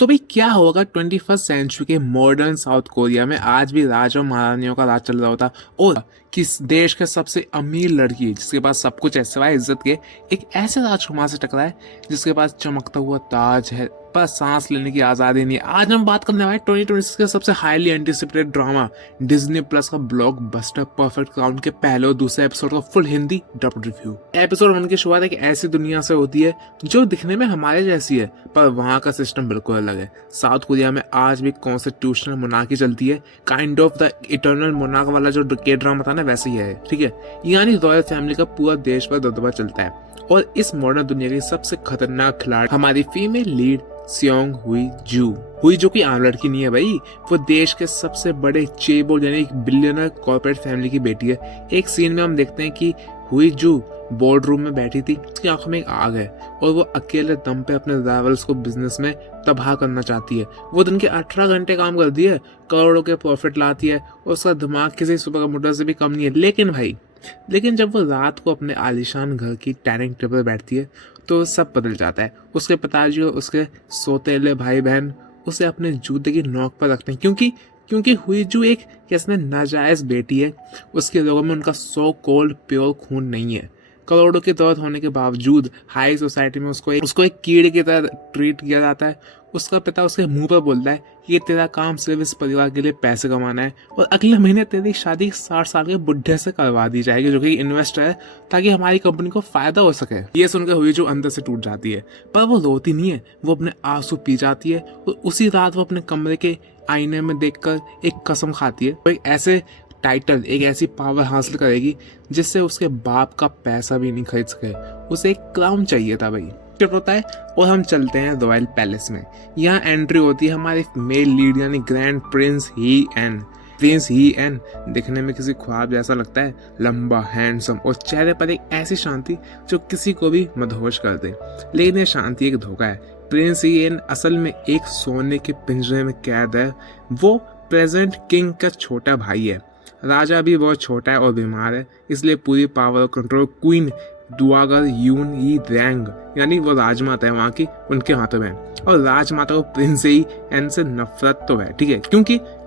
तो भाई क्या होगा 21st सेंचुरी के मॉडर्न साउथ कोरिया में आज भी राजा और महारानियों का राज चल रहा होता और किस देश के सबसे अमीर लड़की जिसके पास सब कुछ है सिवाय इज्जत के एक ऐसे राजकुमार से टकराए जिसके पास चमकता हुआ ताज है पर सांस लेने की आजादी नहीं है। आज हम बात करने वाले 2026 के सबसे highly anticipated drama Disney plus का ब्लॉकबस्टर परफेक्ट क्राउन के पहले और दूसरे एपिसोड का full Hindi dubbed review. Episode 1 की शुरुआत एक ऐसी दुनिया से होती है जो दिखने में हमारे जैसी है पर वहाँ का सिस्टम बिल्कुल अलग है। साउथ कोरिया में आज भी कॉन्स्टिट्यूशनल मोनार्की चलती है, kind of the eternal monarch वाला जो के ड्रामा था ना वैसे ही है, ठीक है। यानी रॉयल फैमिली का पूरा देश पर दबदबा चलता है और इस मॉडर्न दुनिया की सबसे खतरनाक खिलाड़ी हमारी फीमेल लीड सियोंग हुई जो कि आम लड़की नहीं है भाई, वो देश के सबसे बड़े चेबोल यानी एक बिलियनर कॉर्पोरेट फैमिली की बेटी है। एक सीन में हम देखते हैं कि हुई जू बोर्ड रूम में बैठी थी, उसकी आंखों में एक आग है और वो अकेले दम पे अपने राइवल्स को बिजनेस में तबाह करना चाहती है। वो दिन के 18 घंटे काम करती है, करोड़ों के प्रॉफिट लाती है और उसका दिमाग किसी सुपर कंप्यूटर से भी कम नहीं है। लेकिन जब वो रात को अपने आलीशान घर की डाइनिंग टेबल बैठती है तो सब बदल जाता है। उसके पिताजी और उसके सौतेले भाई बहन उसे अपने जूते की नोक पर रखते हैं क्योंकि हुईजू एक कैसे नाजायज बेटी है। उसके लोगों में उनका सो कोल्ड प्योर खून नहीं है। करोड़ों की दौलत होने के बावजूद हाई सोसाइटी में उसको एक कीड़े की तरह ट्रीट किया जाता है। उसका पिता उसके मुंह पर बोलता है कि तेरा काम सिर्फ इस परिवार के लिए पैसे कमाना है और अगले महीने तेरी शादी 60 साल के बुढ़े से करवा दी जाएगी जो कि इन्वेस्टर है, ताकि हमारी कंपनी को फायदा हो सके। ये सुनकर हुई जो अंदर से टूट जाती है पर वो रोती नहीं है, वो अपने आंसू पी जाती है और उसी रात वो अपने कमरे के आईने में देखकर एक कसम खाती है वो एक ऐसे टाइटल, एक ऐसी पावर हासिल करेगी जिससे उसके बाप का पैसा भी नहीं खरीद सके। उसे एक क्राउन चाहिए था भाई। होता है और हम चलते हैं रॉयल पैलेस में। यहाँ एंट्री होती है हमारे मेल लीड यानी ग्रैंड प्रिंस ही एन दिखने में किसी ख्वाब जैसा लगता है, लंबा, हैंडसम और चेहरे पर एक ऐसी शांति जो किसी को भी मदहोश कर दे। लेकिन ये शांति एक धोखा है। प्रिंस ही एन असल में एक सोने के पिंजरे में कैद है। वो प्रेजेंट किंग का छोटा भाई है। राजा भी बहुत छोटा है और बीमार है, इसलिए पूरी पावर और कंट्रोल क्वीन दुआगर यून ही रैंग यानी वो राजमाता है वहाँ की, उनके हाथों में। और राजमाता को प्रिंस ही एन से नफरत तो है, ठीक है,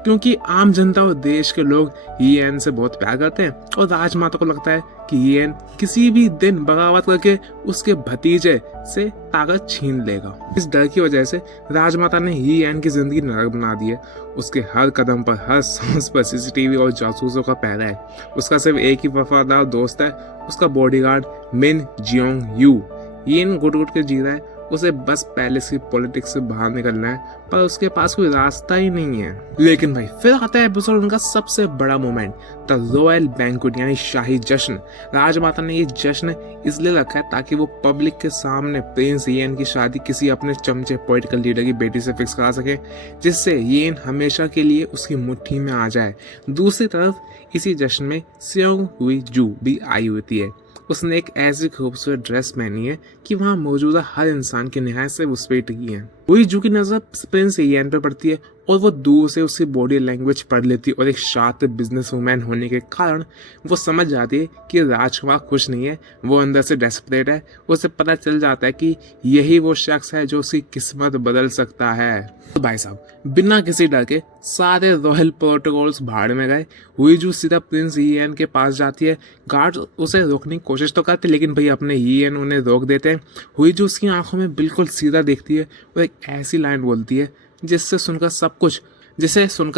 क्योंकि आम जनता और देश के लोग ही एन से बहुत प्यार करते हैं और राजमाता को लगता है कि ही एन किसी भी दिन बगावत करके उसके भतीजे से ताकत छीन लेगा। इस डर की वजह से राजमाता ने ही एन की जिंदगी नरक बना दी है। उसके हर कदम पर, हर सांस पर सीसीटीवी और जासूसों का पहरा है। उसका सिर्फ एक ही वफादार दोस्त है, उसका बॉडीगार्ड मिन जियोंग यू। यीन घुट के जी रहा है, उसे बस पैलेस की पॉलिटिक्स से बाहर निकलना है पर उसके पास कोई रास्ता ही नहीं है। लेकिन भाई फिर आता है एपिसोड उनका सबसे बड़ा मोमेंट, द रॉयल बैंक्वेट यानी शाही जश्न। राजमाता ने ये जश्न इसलिए रखा है ताकि वो पब्लिक के सामने प्रिंस येन की शादी किसी अपने चमचे पॉलिटिकल लीडर की बेटी से फिक्स करा सके, जिससे येन हमेशा के लिए उसकी मुट्ठी में आ जाए। दूसरी तरफ इसी जश्न में सियोंग हुई जू भी आई होती है। उसने एक ऐसी खूबसूरत ड्रेस पहनी है कि वहाँ मौजूदा हर इंसान की निहायत से उस पर टिकी है। हुई जू की नजर प्रिंस येन पे पड़ती है और वो दूर से उसकी बॉडी लैंग्वेज पढ़ लेती है और एक शातिर बिजनेस वूमैन होने के कारण वो समझ जाती है कि राजकुमार खुश नहीं है, वो अंदर से डेस्परेट है। उसे पता चल जाता है कि यही वो शख्स है जो उसकी किस्मत बदल सकता है। तो भाई साहब बिना किसी डर के सारे रॉयल प्रोटोकॉल्स भाड़ में गए। हुई जू सीधा प्रिंस हीएन के पास जाती है। गार्ड उसे रोकने की कोशिश तो करते लेकिन भाई अपने हीएन उन्हें रोक देते हैं। हुई जू उसकी आंखों में बिल्कुल सीधा देखती है और एक ऐसी लाइन बोलती है जिसे सुनकर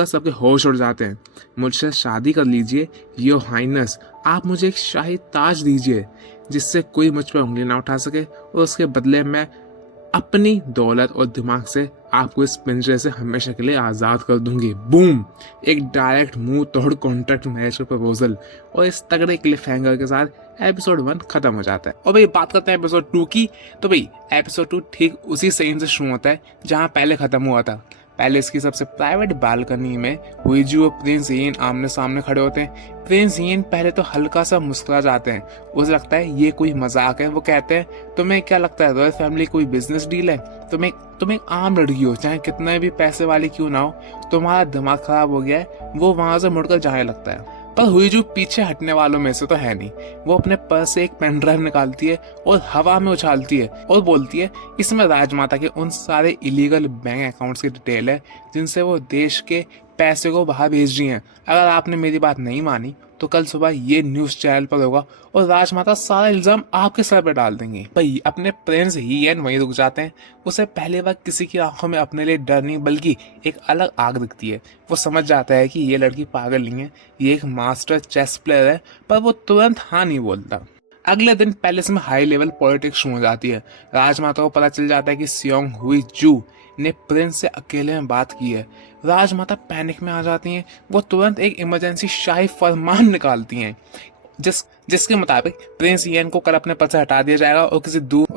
सबके होश उड़ जाते हैं। मुझसे शादी कर लीजिए योर हाइनेस, आप मुझे एक शाही ताज दीजिए जिससे कोई मुझ पर उंगली ना उठा सके और उसके बदले मैं अपनी दौलत और दिमाग से आपको इस पिंजरे से हमेशा के लिए आजाद कर दूंगी। बूम, एक डायरेक्ट मुंह तोड़ कॉन्ट्रैक्ट मैच प्रपोजल और इस तगड़े क्लिफ हैंगर के साथ एपिसोड 1 खत्म हो जाता है। और भाई बात करते हैं एपिसोड 2 की, तो भाई एपिसोड 2 ठीक उसी सीन से शुरू होता है जहां पहले खत्म हुआ था। पैलेस की सबसे प्राइवेट बालकनी में हुईजू और प्रिंस येन आमने सामने खड़े होते हैं। प्रिंस येन पहले तो हल्का सा मुस्कुरा जाते हैं, उसे लगता है ये कोई मजाक है। वो कहते हैं तुम्हें क्या लगता है रॉयल फैमिली कोई बिजनेस डील है? तुम एक आम लड़की हो, चाहे कितने भी पैसे वाली क्यों ना हो, तुम्हारा दिमाग खराब हो गया है। वो वहां से मुड़कर जाने लगता है। पर हुईजू पीछे हटने वालों में से तो है नहीं। वो अपने पर्स से एक पेन ड्राइव निकालती है और हवा में उछालती है और बोलती है इसमें राजमाता के उन सारे इलीगल बैंक अकाउंट्स की डिटेल है जिनसे वो देश के पैसे को बाहर भेज रही हैं। अगर आपने मेरी बात नहीं मानी तो कल सुबह ये न्यूज चैनल पर होगा और राजमाता सारा इल्जाम आपके सर पर डाल देंगे। भाई अपने प्रिंस हियन वहीं रुक जाते हैं। उसे पहले बार किसी की आंखों में अपने लिए डर नहीं बल्कि एक अलग आग दिखती है। वो समझ जाता है कि ये लड़की पागल नहीं है, ये एक मास्टर चेस प्लेयर है, पर वो तुरंत हाँ नहीं बोलता। अगले दिन पैलेस में हाई लेवल पॉलिटिक्स शुरू हो जाती है। राजमाता को पता चल जाता है कि सियोंग हुई जू ने प्रिंस से अकेले में बात की है। राजमाता पैनिक में आ जाती हैं। वो तुरंत एक इमरजेंसी शाही फरमान निकालती हैं जिसके मुताबिक प्रिंस हियन को कल अपने पद से हटा दिया जाएगा और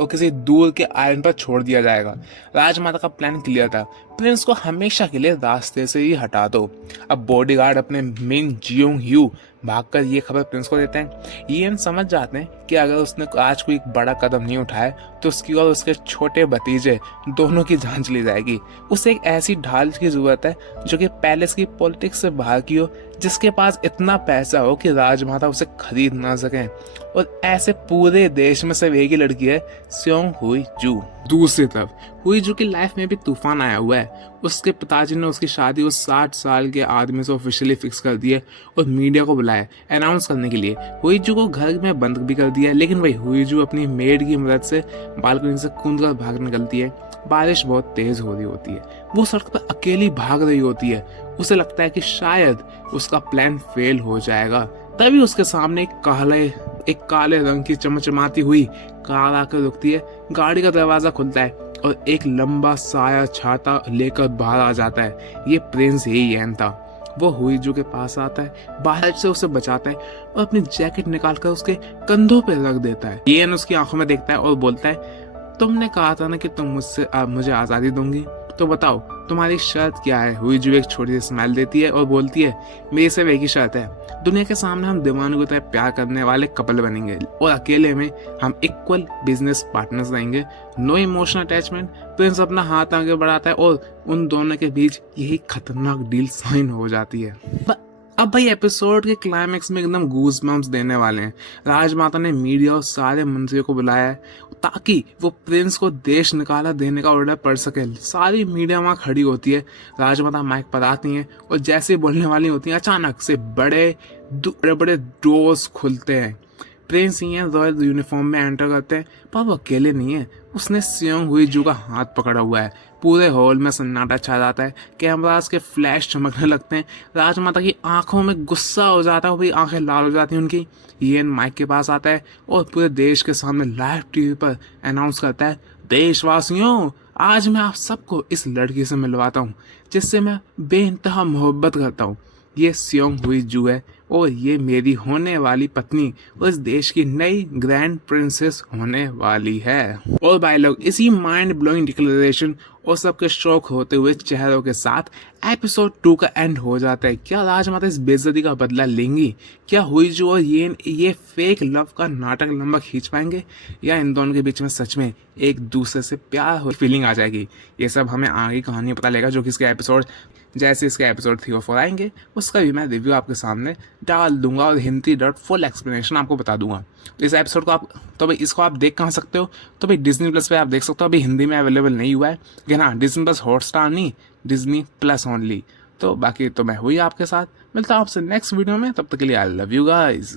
किसी दूर के आइलैंड पर छोड़ दिया जाएगा। राजमाता का प्लान क्लियर था, प्रिंस को हमेशा के लिए रास्ते से ही हटा दो। अब बॉडीगार्ड अपने मेन जियोंग ह्यू भागकर ये खबर प्रिंस को देते हैं। हियन समझ जाते हैं कि अगर उसने आज कोई बड़ा कदम नहीं उठाया तो उसकी और उसके छोटे भतीजे दोनों की जान चली जाएगी। उसे एक ऐसी ढाल की जरूरत है जो कि पैलेस की पॉलिटिक्स से बाहर की हो, जिसके पास इतना पैसा हो कि राजमाता उसे खरीद ना सकें। और ऐसे पूरे देश में सिर्फ एक ही लड़की है, सियोंग हुई जू। दूसरी तरफ हुई जू की लाइफ में भी तूफान आया हुआ है। उसके पिताजी ने उसकी शादी उस 60 साल के आदमी से ऑफिशियली फिक्स कर दी है और मीडिया को बुलाया अनाउंस करने के लिए। हुई जू को घर में बंद भी कर दिया, लेकिन वही हुई जू अपनी मेड की मदद से बालकनी से कूदकर भाग निकलती है। बारिश बहुत तेज हो रही होती है। वो सड़क पर अकेली भाग रही होती है। उसे लगता है कि शायद उसका प्लान फेल हो जाएगा। तभी उसके सामने एक काले रंग की चमचमाती हुई कार आकर रुकती है। गाड़ी का दरवाजा खुलता है और एक लंबा साया छाता लेकर बाहर आ जाता है। ये प्रिंस हियन था। वो हुईजू के पास आता है, बाहर से उसे बचाता है और अपनी जैकेट निकालकर उसके कंधों पे रख देता है। हियन उसकी आंखों में देखता है और बोलता है तुमने कहा था ना कि तुम मुझे आजादी दूंगी, तो बताओ तुम्हारी शर्त क्या है। हुईजू एक छोटी सी स्माइल देती है और बोलती है मेरी सिर्फ एक ही शर्त है, दुनिया के सामने हम दीवानों की तरह प्यार करने वाले कपल बनेंगे और अकेले में हम इक्वल बिजनेस पार्टनर्स रहेंगे, नो इमोशनल अटैचमेंट। प्रिंस अपना हाथ आगे बढ़ाता है और उन दोनों के बीच यही खतरनाक डील साइन हो जाती है। अब भाई एपिसोड के क्लाइमेक्स में एकदम गूज बम्प्स देने वाले हैं। राजमाता ने मीडिया और सारे मंत्रियों को बुलाया है ताकि वो प्रिंस को देश निकाला देने का ऑर्डर पड़ सके। सारी मीडिया वहाँ खड़ी होती है। राजमाता माइक पर आती हैं और जैसे ही बोलने वाली होती हैं अचानक से बड़े बड़े डोर्स खुलते हैं। प्रिंस हियन रॉयल यूनिफॉर्म में एंटर करते हैं, पर वो अकेले नहीं है। उसने सियोंग हुई जू का हाथ पकड़ा हुआ है। पूरे हॉल में सन्नाटा छा जाता है। कैमरास के फ्लैश चमकने लगते हैं। राजमाता की आंखों में गुस्सा हो जाता है, भाई आंखें लाल हो जाती हैं उनकी। हियन माइक के पास आता है और पूरे देश के सामने लाइव टीवी पर अनाउंस करता है देशवासियों, आज मैं आप सबको इस लड़की से मिलवाता हूँ जिससे मैं बेइंतहा मोहब्बत करता हूँ। ये सियोंग हुई जू है और ये मेरी होने वाली पत्नी और इस देश की नई ग्रैंड प्रिंसेस होने वाली है। और भाई लोग इसी माइंड ब्लोइंग डिक्लेरेशन और सबके शौक होते हुए चेहरों के साथ एपिसोड 2 का एंड हो जाता है। क्या राजमाता इस बेइज्जती का बदला लेंगी? क्या हुईजू और ये फेक लव का नाटक लंबा खींच पाएंगे, या इन दोनों के बीच में सच में एक दूसरे से प्यार हो फीलिंग आ जाएगी? ये सब हमें आगे कहानी पता लगेगा, जो कि इसके एपिसोड जैसे इसके एपिसोड 3 और 4 आएंगे उसका भी मैं रिव्यू आपके सामने डाल दूंगा और हिंदी फुल एक्सप्लेनेशन आपको बता दूंगा। इस एपिसोड को इसको आप देख कहाँ सकते हो? तो भाई डिज्नी प्लस पे आप देख सकते हो। अभी हिंदी में अवेलेबल नहीं हुआ है, लेकिन हाँ डिज्नी प्लस हॉटस्टार नहीं, डिज्नी प्लस ओनली। तो बाकी तो मैं हुई आपके साथ, मिलता हूँ आपसे नेक्स्ट वीडियो में। तब तक के लिए आई लव यू गाइज।